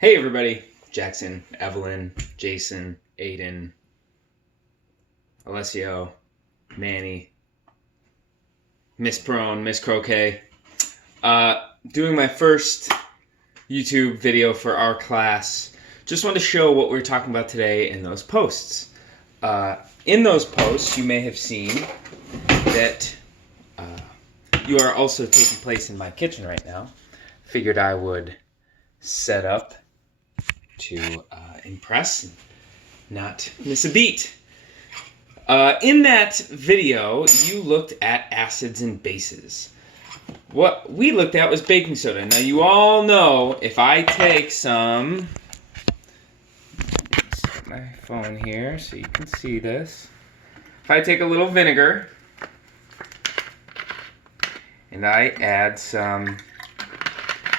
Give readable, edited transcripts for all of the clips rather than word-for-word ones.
Hey everybody, Jackson, Evelyn, Jason, Aiden, Alessio, Manny, Miss Prone, Miss Croquet. Doing my first YouTube video for our class. Just wanted to show what we're talking about today in those posts. In those posts, you may have seen that you are also taking place in my kitchen right now. Figured I would set up to impress and not miss a beat. In that video, you looked at acids and bases. What we looked at was baking soda. Now you all know if I take some, set my phone here so you can see this. If I take a little vinegar and I add some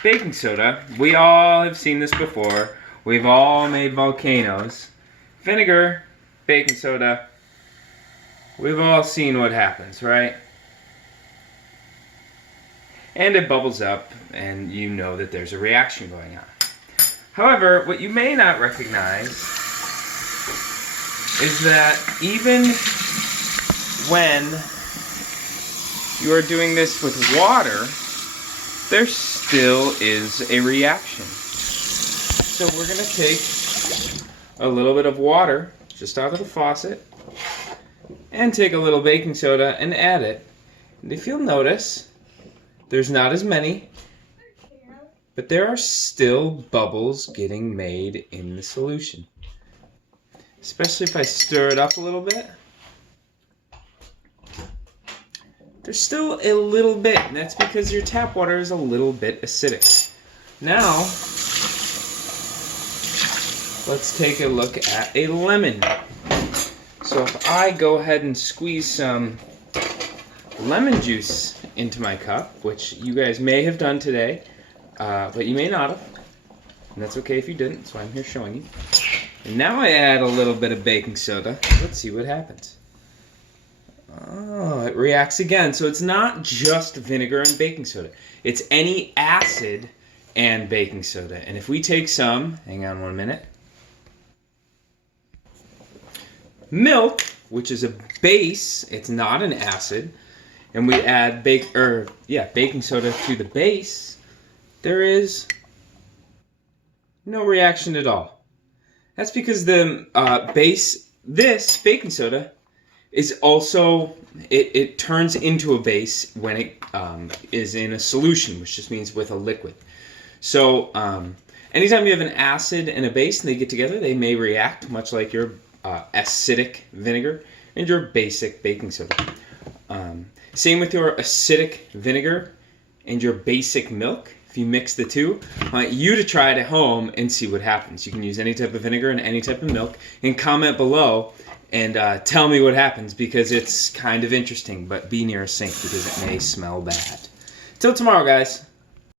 baking soda, we all have seen this before. We've all made volcanoes. Vinegar, baking soda, we've all seen what happens, right? And it bubbles up, and you know that there's a reaction going on. However, what you may not recognize is that even when you are doing this with water, there still is a reaction. So we're going to take a little bit of water just out of the faucet and take a little baking soda and add it. And if you'll notice, there's not as many, but there are still bubbles getting made in the solution. Especially if I stir it up a little bit. There's still a little bit, and that's because your tap water is a little bit acidic. Now, let's take a look at a lemon. So if I go ahead and squeeze some lemon juice into my cup, which you guys may have done today, but you may not have, and that's okay if you didn't, so I'm here showing you. And now I add a little bit of baking soda. Let's see what happens. Oh, it reacts again. So it's not just vinegar and baking soda. It's any acid and baking soda. And if we take some, hang on 1 minute, milk, which is a base, it's not an acid, and we add baking soda to the base, there is no reaction at all. That's because the this baking soda is also, it turns into a base when it is in a solution, which just means with a liquid. So anytime you have an acid and a base and they get together, they may react much like your acidic vinegar and your basic baking soda. Same with your acidic vinegar and your basic milk. If you mix the two, I want you to try it at home and see what happens. You can use any type of vinegar and any type of milk, and comment below and tell me what happens, because it's kind of interesting, but be near a sink because it may smell bad. Till tomorrow, guys.